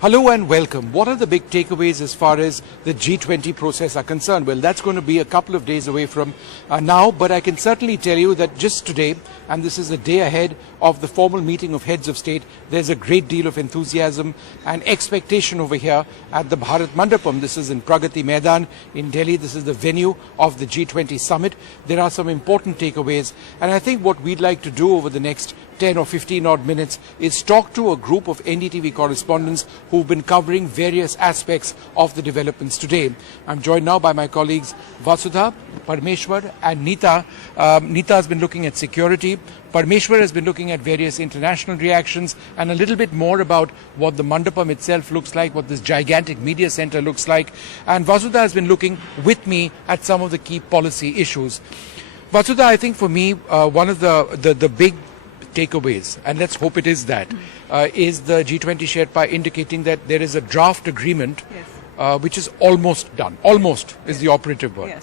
Hello and welcome. What are the big takeaways as far as the G20 process are concerned? Well, that's going to be a couple of days away from now, but I can certainly tell you that just today, and this is a day ahead of the formal meeting of heads of state, there's a great deal of enthusiasm and expectation over here at the Bharat Mandapam. This is in Pragati Maidan in Delhi. This is the venue of the G20 Summit. There are some important takeaways, and I think what we'd like to do over the next 10 or 15 odd minutes is talk to a group of NDTV correspondents who've been covering various aspects of the developments today. I'm joined now by my colleagues Vasudha, Parmeshwar and Neeta. Neeta has been looking at security. Parmeshwar has been looking at various international reactions and a little bit more about what the Mandapam itself looks like, what this gigantic media center looks like. And Vasudha has been looking with me at some of the key policy issues. Vasudha, I think for me, one of the big takeaways, and let's hope it is that, is the G20 Sherpa indicating that there is a draft agreement which is almost done. Almost is the operative word.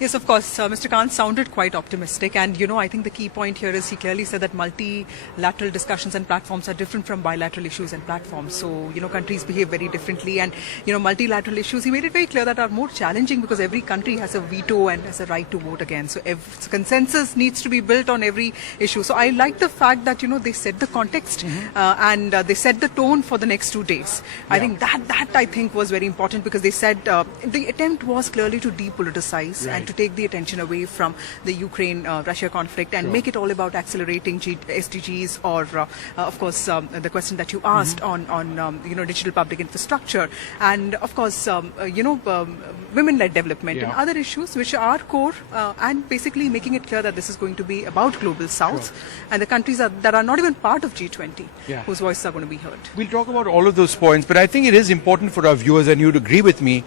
Yes, of course. Mr. Kant sounded quite optimistic, and I think the key point here is he clearly said that multilateral discussions and platforms are different from bilateral issues and platforms. So, countries behave very differently, and multilateral issues, he made it very clear that are more challenging because every country has a veto and has a right to vote again. So consensus needs to be built on every issue. So I like the fact that they set the context and they set the tone for the next 2 days. I think that I think was very important because they said the attempt was clearly to depoliticize and to take the attention away from the Ukraine-Russia conflict and make it all about accelerating SDGs or, of course, the question that you asked on digital public infrastructure and, of course, women-led development and other issues which are core and basically making it clear that this is going to be about Global South and the countries that are not even part of G20 whose voices are going to be heard. We'll talk about all of those points, but I think it is important for our viewers, and you'd agree with me,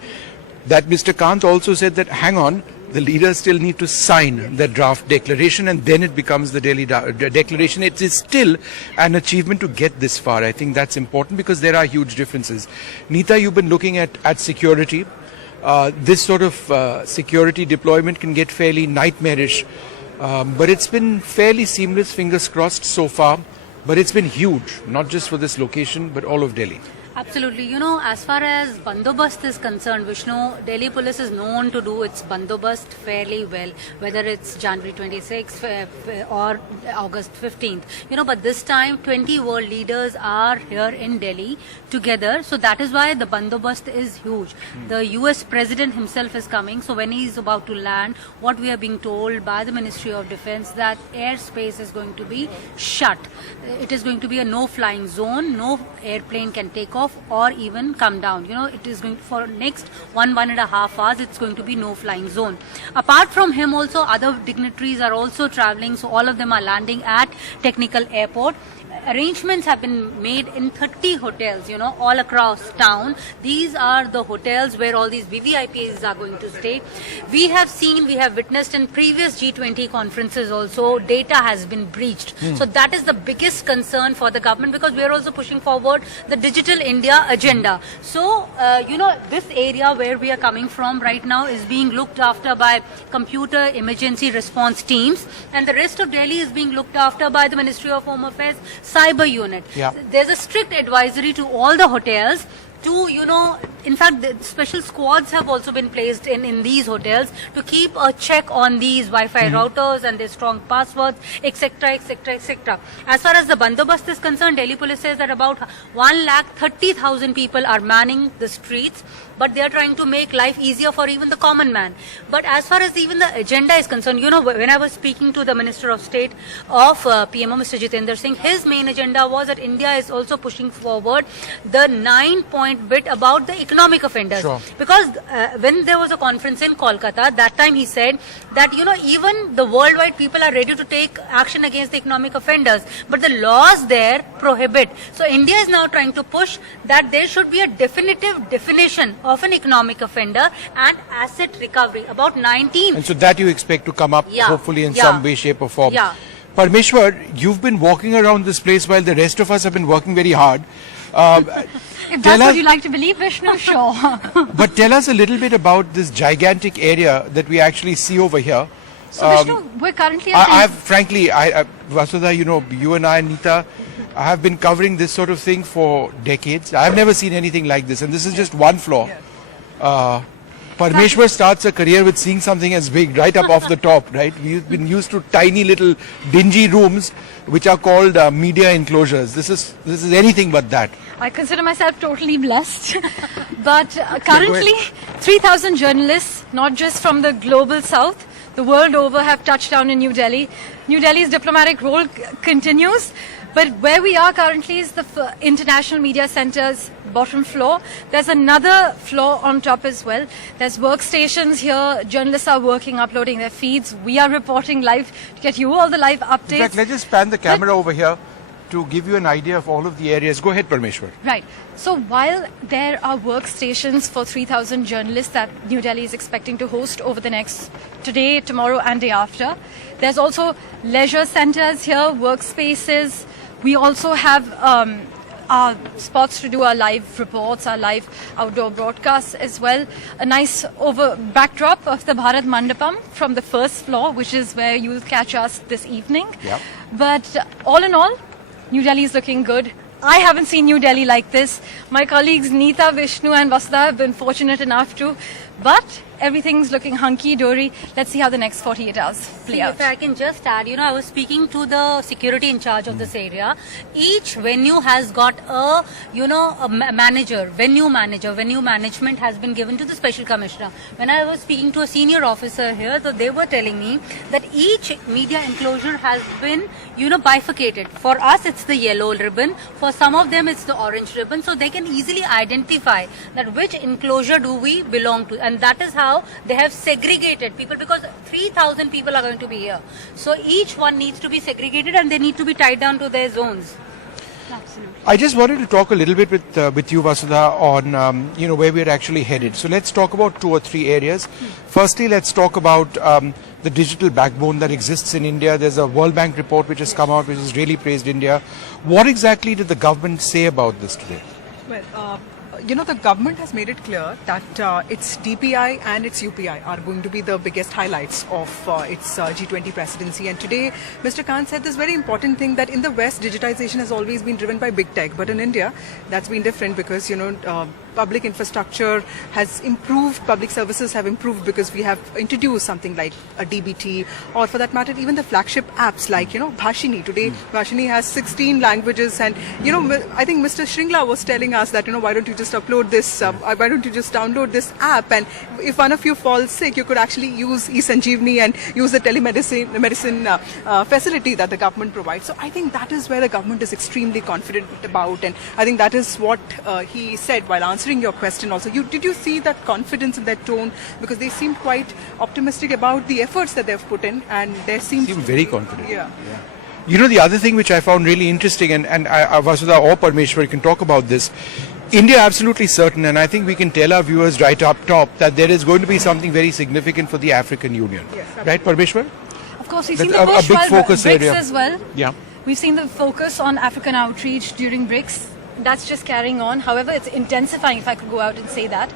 that Mr. Kant also said that, hang on, the leaders still need to sign the draft declaration and then it becomes the Delhi declaration. It is still an achievement to get this far. I think that's important because there are huge differences. Neeta, you've been looking at security. This sort of security deployment can get fairly nightmarish, but it's been fairly seamless, fingers crossed so far. But it's been huge, not just for this location, but all of Delhi. Absolutely. As far as bandobast is concerned, Vishnu, Delhi police is known to do its bandobast fairly well, whether it's January 26th or August 15th. But this time 20 world leaders are here in Delhi together. So that is why the bandobast is huge. The US president himself is coming. So when he is about to land, what we are being told by the Ministry of Defense that airspace is going to be shut. It is going to be a no flying zone. No airplane can take off or even come down. It is going for next 1.5 hours, it's going to be no flying zone. Apart from him also, other dignitaries are also traveling, so all of them are landing at Technical Airport. Arrangements have been made in 30 hotels, all across town. These are the hotels where all these VVIPs are going to stay. We have witnessed in previous G20 conferences also, data has been breached. So that is the biggest concern for the government because we are also pushing forward the Digital India agenda. So, this area where we are coming from right now is being looked after by computer emergency response teams and the rest of Delhi is being looked after by the Ministry of Home Affairs cyber unit. There's a strict advisory to all the hotels to, in fact, the special squads have also been placed in these hotels to keep a check on these Wi-Fi routers and their strong passwords, etc., etc., etc. As far as the bandobast is concerned, Delhi police says that about 130,000 people are manning the streets, but they are trying to make life easier for even the common man. But as far as even the agenda is concerned, when I was speaking to the Minister of State of PMO, Mr. Jitendra Singh, his main agenda was that India is also pushing forward the 9-point bit about the economic offenders. Because when there was a conference in Kolkata, that time he said that, even the worldwide people are ready to take action against the economic offenders, but the laws there prohibit. So India is now trying to push that there should be a definitive definition of an economic offender and asset recovery, about 19. And so that you expect to come up hopefully in some way, shape or form. Parmeshwar, you've been walking around this place while the rest of us have been working very hard. If that's what you like to believe, Vishnu, sure. But tell us a little bit about this gigantic area that we actually see over here. So Vishnu, we're currently frankly, Vasudha, you and I, Neeta, I have been covering this sort of thing for decades. I have never seen anything like this, and this is just one floor. Parmeshwar starts a career with seeing something as big, right up off the top, right? We've been used to tiny little dingy rooms, which are called media enclosures. This is anything but that. I consider myself totally blessed. But currently, 3,000 journalists, not just from the global south, the world over, have touched down in New Delhi. New Delhi's diplomatic role continues. But where we are currently is the International Media Centre's bottom floor. There's another floor on top as well. There's workstations here. Journalists are working, uploading their feeds. We are reporting live to get you all the live updates. In fact, let's just pan the camera over here to give you an idea of all of the areas. Go ahead, Parmeshwar. Right. So while there are workstations for 3,000 journalists that New Delhi is expecting to host over the next today, tomorrow and day after, there's also leisure centers here, workspaces. We also have our spots to do our live reports, our live outdoor broadcasts as well. A nice backdrop of the Bharat Mandapam from the first floor, which is where you'll catch us this evening. Yep. But all in all, New Delhi is looking good. I haven't seen New Delhi like this. My colleagues Neeta, Vishnu and Vasudha have been fortunate enough to. But everything's looking hunky-dory. Let's see how the next 48 hours play out. If I can just add, I was speaking to the security in charge of this area. Each venue has got a manager, venue manager. Venue management has been given to the special commissioner. When I was speaking to a senior officer here, so they were telling me that each media enclosure has been, bifurcated. For us, it's the yellow ribbon. For some of them, it's the orange ribbon. So they can easily identify that which enclosure do we belong to. And that is how they have segregated people, because 3,000 people are going to be here. So each one needs to be segregated and they need to be tied down to their zones. Absolutely. I just wanted to talk a little bit with you, Vasudha, on where we're actually headed. So let's talk about 2 or 3 areas. Firstly, let's talk about the digital backbone that exists in India. There's a World Bank report which has come out, which has really praised India. What exactly did the government say about this today? Well, the government has made it clear that its DPI and its UPI are going to be the biggest highlights of its G20 presidency. And today, Mr. Khan said this very important thing, that in the West, digitization has always been driven by big tech. But in India, that's been different because, public infrastructure has improved, public services have improved because we have introduced something like a DBT, or for that matter, even the flagship apps like, Bhashini. Today, Bhashini has 16 languages, and, I think Mr. Shringla was telling us that, why don't you just upload this, why don't you just download this app, and if one of you falls sick, you could actually use eSanjeevani and use the medicine facility that the government provides. So I think that is where the government is extremely confident about, and I think that is what he said while answering your question also. Did you see that confidence in their tone? Because they seemed quite optimistic about the efforts that they've put in, and there seemed very confident. Yeah. The other thing which I found really interesting, and Vasudha or Parmeshwar can talk about this, India absolutely certain, and I think we can tell our viewers right up top that there is going to be something very significant for the African Union. Yes, right, Parmeshwar? Of course, we've That's seen the push a big by focus BRICS area as well. Yeah. We've seen the focus on African outreach during BRICS. That's just carrying on. However, it's intensifying, if I could go out and say that.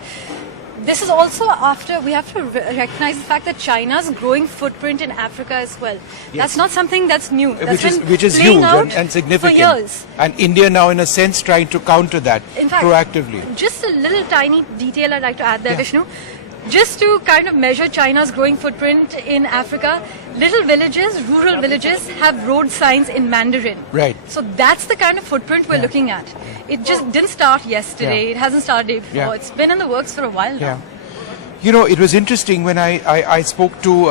This is also after we have to recognize the fact that China's growing footprint in Africa as well. Yes. That's not something that's new. That's Which is playing huge out and significant. for years. And India now, in a sense, trying to counter that In fact, proactively. Just a little tiny detail I'd like to add there, Yeah. Vishnu. Just to kind of measure China's growing footprint in Africa, little villages, rural villages, have road signs in Mandarin. Right. So that's the kind of footprint we're looking at. It just didn't start yesterday. Yeah. It hasn't started the day before. Yeah. It's been in the works for a while now. Yeah. It was interesting when I spoke to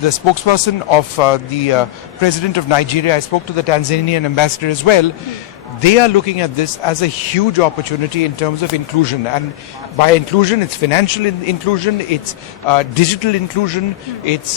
the spokesperson of the president of Nigeria. I spoke to the Tanzanian ambassador as well. They are looking at this as a huge opportunity in terms of inclusion, and by inclusion, it's financial inclusion, it's digital inclusion, it's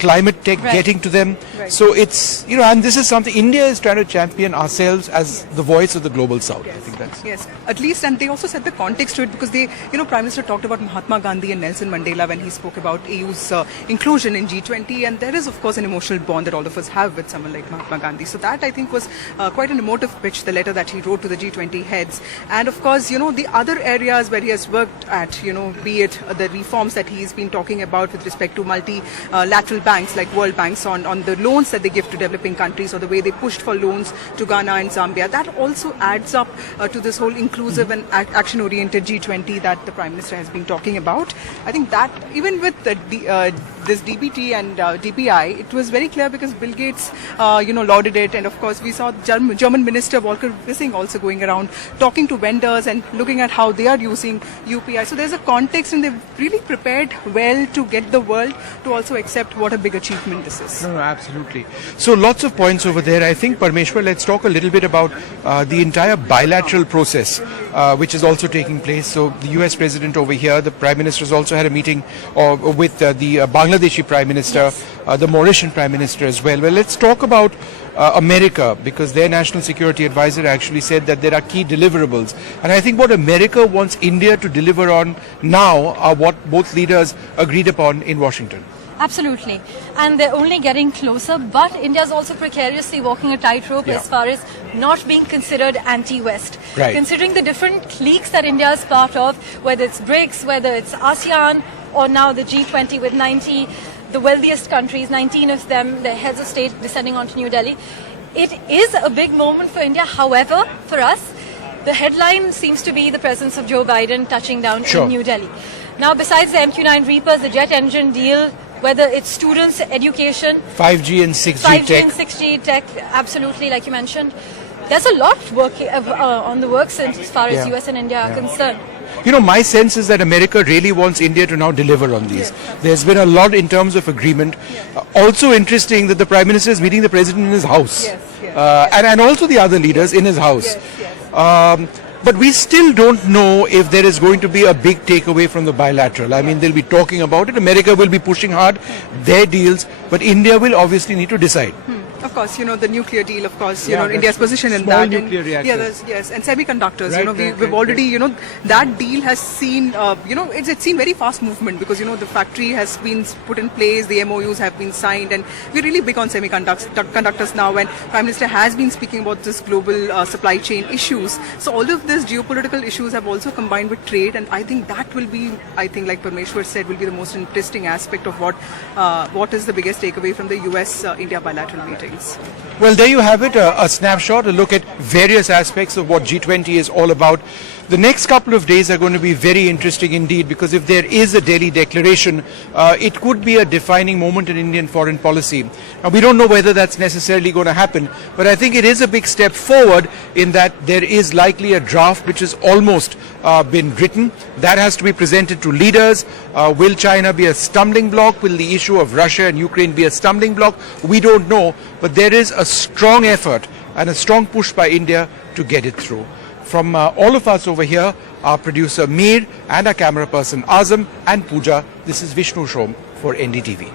climate tech getting to them. Right. So it's and this is something India is trying to champion ourselves as the voice of the global South. Yes. I think that's At least, and they also set the context to it, because they, Prime Minister talked about Mahatma Gandhi and Nelson Mandela when he spoke about EU's inclusion in G20, and there is of course an emotional bond that all of us have with someone like Mahatma Gandhi. So that I think was quite an emotive pitch the letter that he wrote to the G20 heads. And of course, the other areas where he has worked at, be it the reforms that he's been talking about with respect to multilateral banks like World Banks on the loans that they give to developing countries, or the way they pushed for loans to Ghana and Zambia. That also adds up to this whole inclusive and action-oriented G20 that the Prime Minister has been talking about. I think that even with this DBT and DPI, it was very clear because Bill Gates, lauded it, and of course we saw German Minister Volker Wissing also going around talking to vendors and looking at how they are using UPI. So there's a context, and they've really prepared well to get the world to also accept what a big achievement this is. No, absolutely. So lots of points over there. I think, Parmeshwar, let's talk a little bit about the entire bilateral process, which is also taking place. So the US President over here, the Prime Minister has also had a meeting with the Bangladeshi Prime Minister, the Mauritian Prime Minister as well. Well, let's talk about America, because their National Security Advisor actually said that there are key deliverables. And I think what America wants India to deliver on now are what both leaders agreed upon in Washington. Absolutely. And they're only getting closer, but India's also precariously walking a tightrope as far as not being considered anti-West. Right. Considering the different cliques that India is part of, whether it's BRICS, whether it's ASEAN, or now the G20 with 90, the wealthiest countries, 19 of them, the heads of state descending onto New Delhi. It is a big moment for India. However, for us, the headline seems to be the presence of Joe Biden touching down in New Delhi. Now, besides the MQ-9 Reapers, the jet engine deal, whether it's students, education, 5G and 6G 5G tech. and 6G tech, absolutely, like you mentioned. There's a lot on the works as far as US and India are concerned. My sense is that America really wants India to now deliver on these. There's been a lot in terms of agreement. Also interesting that the Prime Minister is meeting the President in his house. And also the other leaders in his house. But we still don't know if there is going to be a big takeaway from the bilateral. I mean, they'll be talking about it. America will be pushing hard their deals, but India will obviously need to decide. Of course, the nuclear deal, of course, Yeah, India's position in small that. nuclear reactors. Yes, and semiconductors, Right, we've already, that deal has seen, it's seen very fast movement because, the factory has been put in place, the MOUs have been signed, and we're really big on semiconductors now, and Prime Minister has been speaking about this global supply chain issues. So all of these geopolitical issues have also combined with trade, and I think that will be, like Parmeshwar said, will be the most interesting aspect of what is the biggest takeaway from the US-India bilateral meeting. Well, there you have it, a snapshot, a look at various aspects of what G20 is all about. The next couple of days are going to be very interesting indeed, because if there is a Delhi declaration, it could be a defining moment in Indian foreign policy. Now, we don't know whether that's necessarily going to happen, but I think it is a big step forward in that there is likely a draft which has almost been written. That has to be presented to leaders. Will China be a stumbling block? Will the issue of Russia and Ukraine be a stumbling block? We don't know, but there is a strong effort and a strong push by India to get it through. From all of us over here, our producer Mir and our camera person Azam and Pooja, this is Vishnu Shom for NDTV.